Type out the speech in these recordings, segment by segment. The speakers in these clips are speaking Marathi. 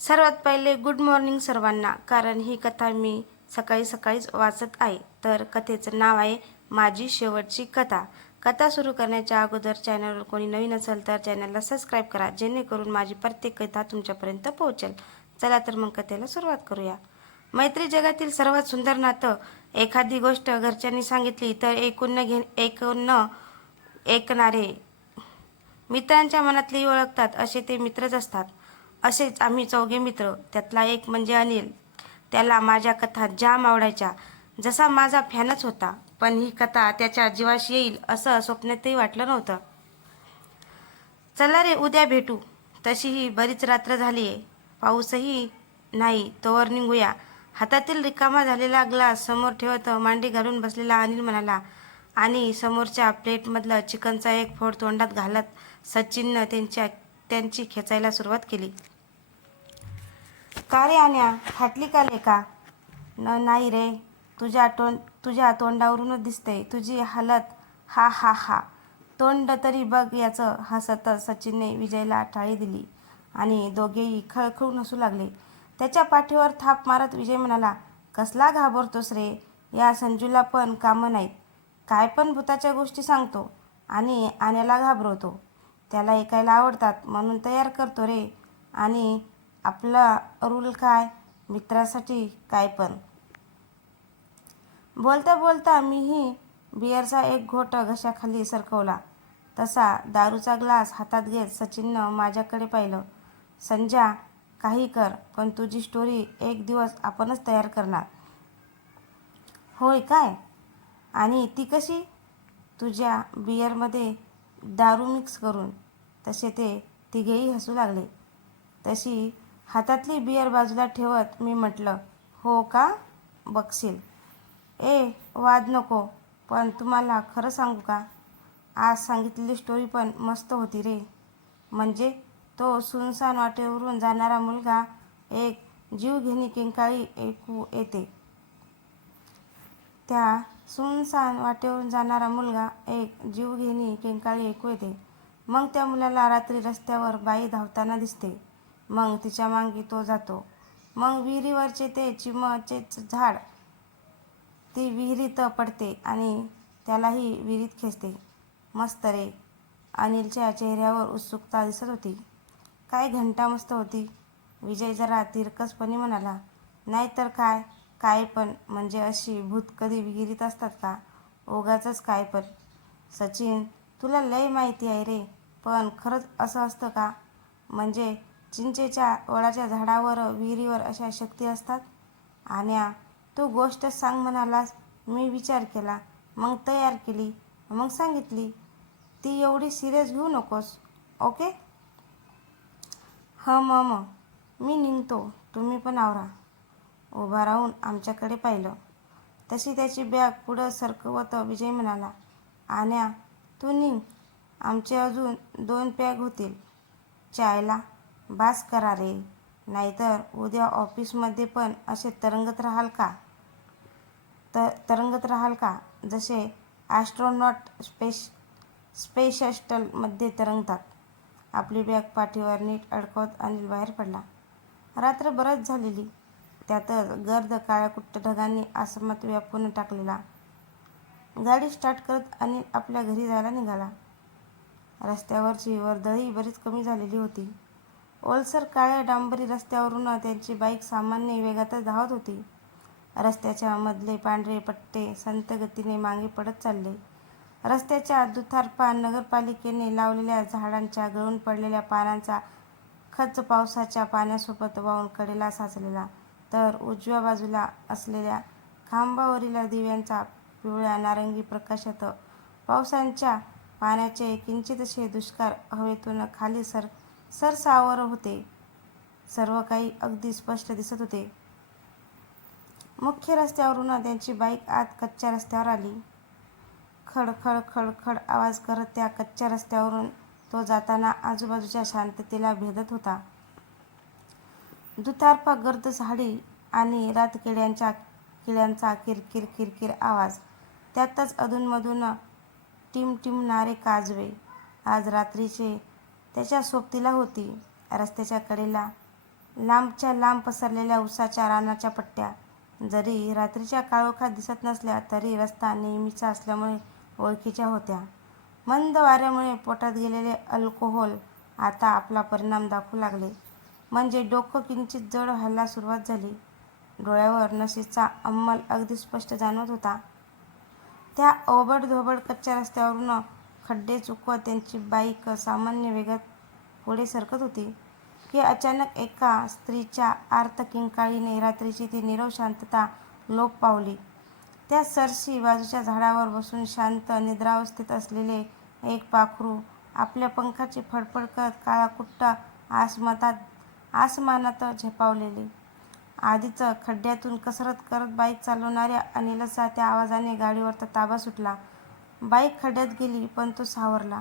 सर्वात पहिले गुड मॉर्निंग सर्वांना कारण ही कथा मी सकाळी सकाळीच वाचत आहे. तर कथेचं नाव आहे माझी शेवटची कथा. कथा सुरू करण्याच्या अगोदर चॅनलवर कोणी नवीन असेल तर चॅनलला सबस्क्राईब करा जेणेकरून माझी प्रत्येक कथा तुमच्यापर्यंत पोहोचेल. चला तर मग कथेला सुरुवात करूया. मैत्री जगातील सर्वात सुंदर नातं. एखादी गोष्ट घरच्यांनी सांगितली तर ऐकून न घे ऐकून न ऐकणारे मित्रांच्या मनातली ओळखतात असे ते मित्रच असतात. असेच आम्ही चौघे मित्र त्यातला एक म्हणजे अनिल. त्याला माझ्या कथा जाम आवडायच्या. जसा माझा फॅनच होता पण ही कथा त्याच्या जीवाशी येईल असं स्वप्नातही वाटलं नव्हतं. चला रे उद्या भेटू. तशी ही बरीच रात्र झाली आहे पाऊसही नाही तोवर निघूया. हातातील रिकामा झालेला ग्लास समोर ठेवत मांडी घालून बसलेला अनिल म्हणाला आणि समोरच्या प्लेटमधलं चिकनचा एक फोड तोंडात घालत सचिननं त्यांच्या त्यांची खेचायला सुरुवात केली. का रे आण्या? फाटली का लेका? न नाही रे. तुझ्या तोंड तुझ्या तोंडावरूनच दिसते तुझी हालत हा हा हा. तोंड तरी बघ याचं हसतच सचिनने विजयला टाळी दिली. आणि दोघेही खळखळून हसू लागले. त्याच्या पाठीवर थाप मारत विजय म्हणाला कसला घाबरतोस रे? या संजूला पण कामं नाहीत. काय पण भूताच्या गोष्टी सांगतो आणि आण्याला घाबरवतो. त्याला ऐकायला आवडतात म्हणून तयार करतो रे. आणि आपला रूल काय? मित्रासाठी काय पण. बोलता बोलता मीही बिअरचा एक घोट घशाखाली सरकवला. तसा दारूचा ग्लास हातात घेत सचिननं माझ्याकडे पाहिलं. संजा काही कर पण तुझी स्टोरी एक दिवस आपणच तयार करणार. होय काय? आणि ती कशी? तुझ्या बियरमध्ये दारू मिक्स करून. तसे ते तिघेही हसू लागले. तशी हातातली बिअर बाजूला ठेवत मी म्हटलं हो का? बघशील. ए वाद नको पण तुम्हाला खरं सांगू का? आज सांगितलेली स्टोरी पण मस्त होती रे. म्हणजे? तो सुनसान वाटेवरून जाणारा मुलगा एक जीवघेणी किंकाळी ऐकू येते. त्या सुनसान वाटेवरून जाणारा मुलगा एक जीवघेणी किंकाळी ऐकू येते. मग त्या मुलाला रात्री रस्त्यावर बाई धावताना दिसते. मग तिच्यामागे तो जातो. मग विहिरीवरचे ते चिमचेच झाड ती विहिरीत पडते आणि त्यालाही विहिरीत खेचते. मस्त रे. अनिलच्या चेहऱ्यावर उत्सुकता दिसत होती. काय घंटा मस्त होती. विजय जरा तिरकसपणे म्हणाला नाहीतर काय? काय पण? म्हणजे अशी भूत कधी विहिरीत असतात का? ओगाचंच काय पण? सचिन तुला लय माहिती आहे रे. पण खरंच असं असतं का? म्हणजे चिंचेच्या वडाच्या झाडावर विहिरीवर अशा शक्ती असतात? आण्या तू गोष्ट सांग म्हणालास मी विचार केला. मग तयार केली. मग सांगितली ती एवढी सिरियस घेऊ नकोस ओके ह म म मी निघतो. तुम्ही पण आवरा. उभा राहून आमच्याकडे पाहिलं. तशी त्याची बॅग पुढं सरकवत विजय म्हणाला आण्या तू निघ. आमचे अजून दोन पॅग होतील. चायला बास करा रे. नाहीतर उद्या ऑफिसमध्ये पण असे तरंगत राहाल का? त तरंगत राहाल का? जसे ॲस्ट्रॉनॉट स्पेश स्पेस शटलमध्ये तरंगतात. आपली बॅग पाठीवर नीट अडकवत अनिल बाहेर पडला. रात्र बरंच झालेली. त्यातच गर्द काळ्या कुट्ट ढगांनी आश्रमात व्यापून टाकलेला. गाडी स्टार्ट करत अनिल आपल्या घरी जायला निघाला. रस्त्यावरची वर्दळही बरीच कमी झालेली होती. ओलसर काळ्या डांबरी रस्त्यावरून त्यांची बाईक सामान्य वेगातच धावत होती. रस्त्याच्या मधले पांढरे पट्टे संत गतीने मागे पडत चालले. रस्त्याच्या दुथारपा नगरपालिकेने लावलेल्या झाडांच्या गळून पडलेल्या पानांचा खच पावसाच्या पाण्यासोबत वाहून कडेला साचलेला. तर उजव्या बाजूला असलेल्या खांबावरील दिव्यांचा पिवळ्या नारंगी प्रकाशात पावसांच्या पाण्याचे किंचितसे दुष्कार हवेतून खाली सर सरसावर होते. सर्व काही अगदी स्पष्ट दिसत होते. मुख्य रस्त्यावरून त्यांची बाईक आत कच्च्या रस्त्यावर आली. खड खड खड खड आवाज करत त्या कच्च्या रस्त्यावरून तो जाताना आजूबाजूच्या शांततेला भेदत होता. दुतारपा गर्द झाडी आणि रातकिड्यांच्या किड्यांचा किरकिर किरकिर आवाज. त्यातच अधूनमधून टिमटिमणारे काजवे. आज रात्रीचे त्याच्या सोबतीला होती. रस्त्याच्या कडेला लांबच्या लांब पसरलेल्या उसाच्या रानाच्या पट्ट्या. जरी रात्रीच्या काळोखात दिसत नसल्या तरी रस्ता नेहमीचा असल्यामुळे ओळखीच्या होत्या. मंद वाऱ्यामुळे पोटात गेलेले अल्कोहोल आता आपला परिणाम दाखवू लागले. म्हणजे डोकं किंचित जड व्हायला सुरुवात झाली. डोळ्यावर नशेचा अंमल अगदी स्पष्ट जाणवत होता. त्या ओबडधोबड कच्च्या रस्त्यावरून खड्डे चुकवत त्यांची बाईक सामान्य वेगात पुढे सरकत होती. की अचानक एका स्त्रीच्या आर्त किंकाळीने रात्रीची ती नीरव शांतता लोप पावली. त्या सरशी बाजूच्या झाडावर बसून शांत निद्रावस्थेत असलेले एक पाखरू आपल्या पंखाची फडफड करत काळाकुट्ट आसमतात आसमानात झेपावलेली. आधीच खड्ड्यातून कसरत करत बाईक चालवणाऱ्या अनिलचा त्या आवाजाने गाडीवरचा ताबा सुटला. बाईक खड्ड्यात गेली पण तो सावरला.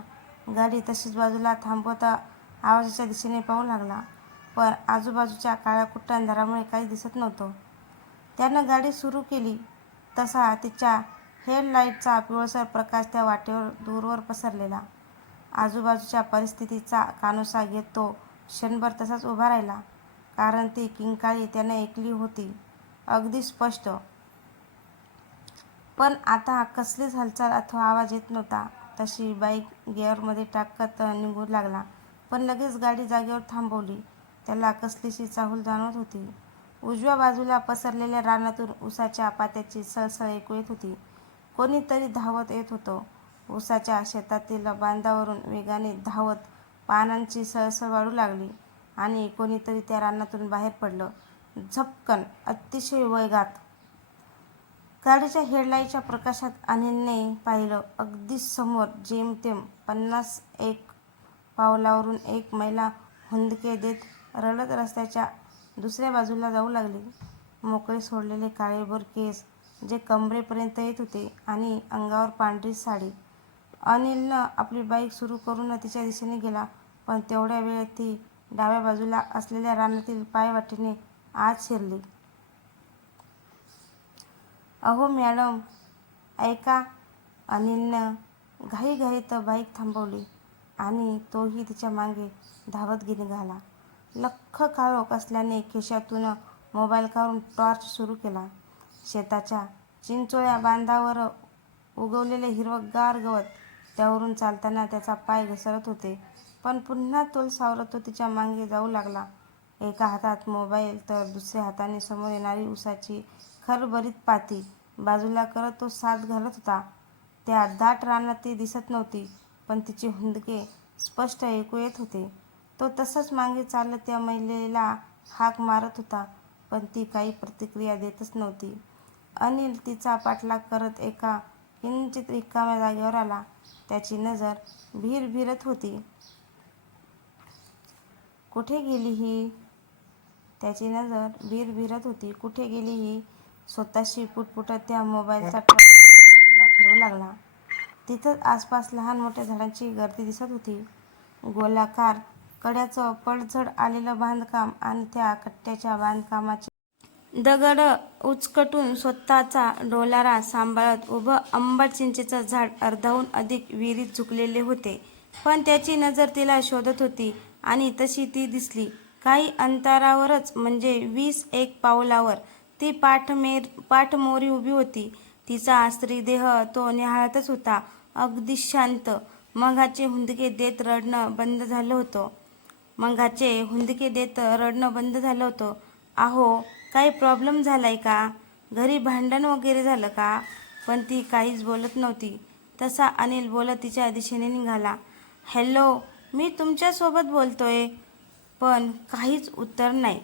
गाडी तशीच बाजूला थांबवता आवाजाच्या दिशेने पाहू लागला पण आजूबाजूच्या काळ्या कुट्ट्या अंधारामुळे काही दिसत नव्हतं. त्यानं गाडी सुरू केली तसा तिच्या हेडलाईटचा पिवळसर प्रकाश त्या वाटेवर दूरवर पसरलेला. आजूबाजूच्या परिस्थितीचा कानोसा घेत तो क्षणभर तसाच उभा राहिला कारण ती किंकाळी त्यानं ऐकली होती. अगदी स्पष्ट पण आता कसलीच हालचाल अथवा आवाज येत नव्हता. तशी बाईक गिअरमध्ये टाकत निघू लागला. पण लगेच गाडी जागेवर थांबवली. त्याला कसलीशी चाहूल जाणवत होती. उजव्या बाजूला पसरलेल्या रानातून उसाच्या पात्याची सळसळ ऐकू येत होती. कोणीतरी धावत येत होतं. उसाच्या शेतातील बांधावरून वेगाने धावत पानांची सळसळ वाढू लागली आणि कोणीतरी त्या रानातून बाहेर पडलं. झपकन अतिशय वेगात गाडीच्या हेडलाईटच्या प्रकाशात अनिलने पाहिलं. अगदी समोर जेमतेम पन्नास एक पावलावरून एक महिला हुंदके देत रडत रस्त्याच्या दुसऱ्या बाजूला जाऊ लागली. मोकळे सोडलेले काळेभोर केस जे कमरेपर्यंत येत होते आणि अंगावर पांढरी साडी. अनिलनं आपली बाईक सुरू करून तिच्या दिशेने गेला पण तेवढ्या वेळेत ती डाव्या बाजूला असलेल्या रानातील पायवाटेने आत शिरली. अहो मॅडम ऐका. अनिलनं घाईघाईत बाईक थांबवली आणि तोही तिच्यामागे धावत निघाला लख्ख काळोख असल्याने खिशातून मोबाईल काढून टॉर्च सुरू केला. शेताच्या चिंचोळ्या बांधावर उगवलेले हिरवगार गवत त्यावरून चालताना त्याचा पाय घसरत होते पण पुन्हा तोल सावरत तो तिच्यामागे जाऊ लागला. एका हातात मोबाईल तर दुसऱ्या हाताने समोर येणारी उसाची खरभरीत पाती बाजूला करत तो साथ घालत होता. त्या दाट रानात ती दिसत नव्हती पण तिचे हुंदके स्पष्ट ऐकू येत होते. तो तसंच मागे चालत त्या महिलेला हाक मारत होता पण ती काही प्रतिक्रिया देतच नव्हती. अनिल तिचा पाठलाग करत एका किंचित रिकाम्या जागेवर आला. त्याची नजर भीर भिरत होती. कुठे गेली ही? त्याची नजर भीर भिरत होती. कुठे गेली ही? स्वतःशी पुटपुटत त्या मोबाईलचा आजूबाजूला फिरू लागला. तिथंच आसपास लहान मोठ्या झाडांची गर्दी दिसत होती. गोलाकार कड्याचं पडझड आलेलं बांधकाम आणि त्या कट्ट्याच्या बांधकामाचे दगड उचकटून स्वतःचा डोलारा सांभाळत उभं आंबट चिंचेचं झाड अर्धाहून अधिक विहिरीत झुकलेले होते. पण त्याची नजर तिला शोधत होती आणि तशी ती दिसली. काही अंतरावरच म्हणजे वीस एक पावलावर ती पाठमेर पाठमोरी उभी होती. तिचा स्त्रीदेह तो निहाळतच होता. अगदी शांत. मघाचे हुंदके देत रडणं बंद झालं होतं. मघाचे हुंदके देत रडणं बंद झालं होतं. आहो काही प्रॉब्लेम झालाय का? घरी भांडण वगैरे झालं का? पण ती काहीच बोलत नव्हती. तसा अनिल बोलत तिच्या दिशेने निघाला. हॅलो मी तुमच्यासोबत बोलतोय पण काहीच उत्तर नाही.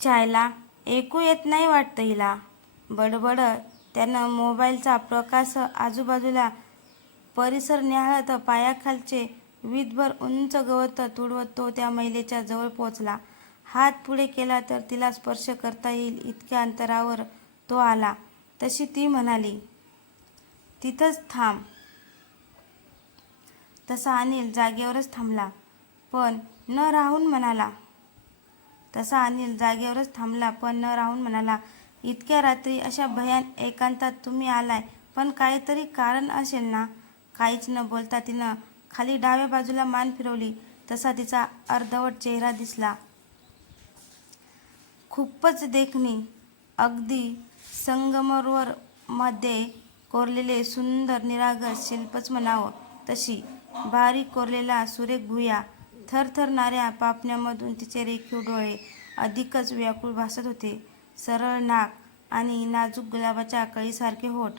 चायला ऐकू येत नाही वाटतं हिला. बडबड त्यानं मोबाईलचा प्रकाश आजूबाजूला परिसर निहाळत पायाखालचे वीटभर उंच गवत तुडवत तो त्या महिलेच्या जवळ पोचला हात पुढे केला तर तिला स्पर्श करता येईल इतक्या अंतरावर तो आला. तशी ती म्हणाली तिथंच थांब. तसा अनिल जागेवरच थांबला पण न राहून म्हणाला तसा अनिल जागेवरच थांबला पण न राहून म्हणाला इतक्या रात्री अशा भयान एकांतात तुम्ही आलाय पण काहीतरी कारण असेल ना? काहीच न बोलता तिनं खाली डाव्या बाजूला मान फिरवली तसा तिचा अर्धवट चेहरा दिसला. खूपच देखणी अगदी संगमरवर मध्ये कोरलेले सुंदर निरागस शिल्पच म्हणावं तशी. बारीक कोरलेला सुरेख भुया थरथरणाऱ्या पापण्यामधून तिचे रेखीव डोळे अधिकच व्याकुळ भासत होते. सरळ नाक आणि नाजूक गुलाबाच्या कळीसारखे होठ.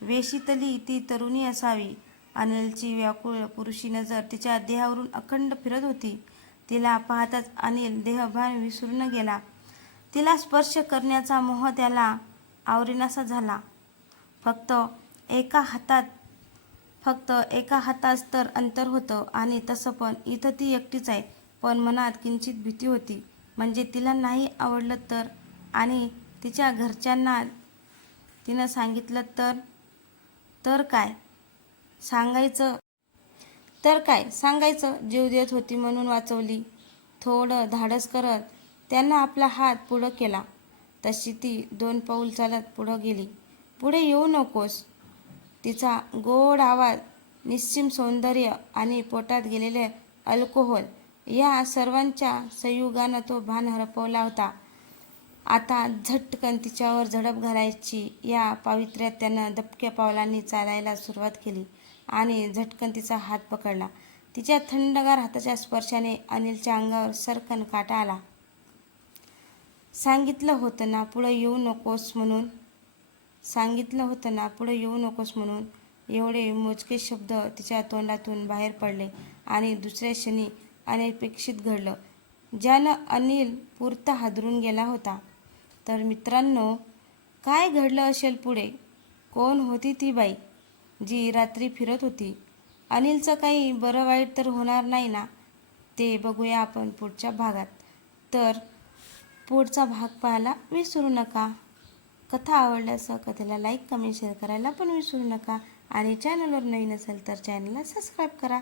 वेशीतली ती तरुणी असावी. अनिलची व्याकुळ पुरुषी नजर तिच्या देहावरून अखंड फिरत होती. तिला पाहताच अनिल देहभान विसरून गेला. तिला स्पर्श करण्याचा मोह त्याला आवरेनासा झाला. फक्त एका हातात फक्त एका हाताच तर अंतर होतं आणि तसं पण. इथं ती एकटीच आहे. पण मनात किंचित भीती होती. म्हणजे तिला नाही आवडलं तर? आणि तिच्या घरच्यांना तिनं सांगितलं तर? तर काय? सांगायचं? तर काय? सांगायचं. जीव देत होती म्हणून वाचवली. थोडं धाडस करत त्यांना आपला हात पुढं केला. तशी ती दोन पाऊल चालत पुढं गेली. पुढे येऊ नकोस. तिचा गोड आवाज निश्चिम सौंदर्य आणि पोटात गेलेले अल्कोहोल या सर्वांच्या संयुगानं तो भान हरपवला होता. आता झटकन तिच्यावर झडप घालायची या पावित्र्यात त्यानं दबक्या पावलांनी चालायला सुरुवात केली आणि झटकन तिचा हात पकडला. तिच्या थंडगार हाताच्या स्पर्शाने अनिलच्या अंगावर सरकन काटा आला. सांगितलं होतं ना पुढं येऊ नकोस म्हणून सांगितलं होतं ना पुढे येऊ नकोस म्हणून. एवढे मोजके शब्द तिच्या तोंडातून बाहेर पडले आणि दुसऱ्या क्षणी अनपेक्षित घडलं. ज्यानं अनिल पुरता हादरून गेला होता. तर मित्रांनो काय घडलं असेल पुढे? कोण होती ती बाई जी रात्री फिरत होती? अनिलचं काही बरं वाईट तर होणार नाही ना? ते बघूया आपण पुढच्या भागात. तर पुढचा भाग पाहायला विसरू नका. कथा आवडल्यास कथेला लाईक कमेंट शेअर करायला पण विसरू नका. आणि चॅनलवर नवीन असेल तर चॅनलला सबस्क्राईब करा.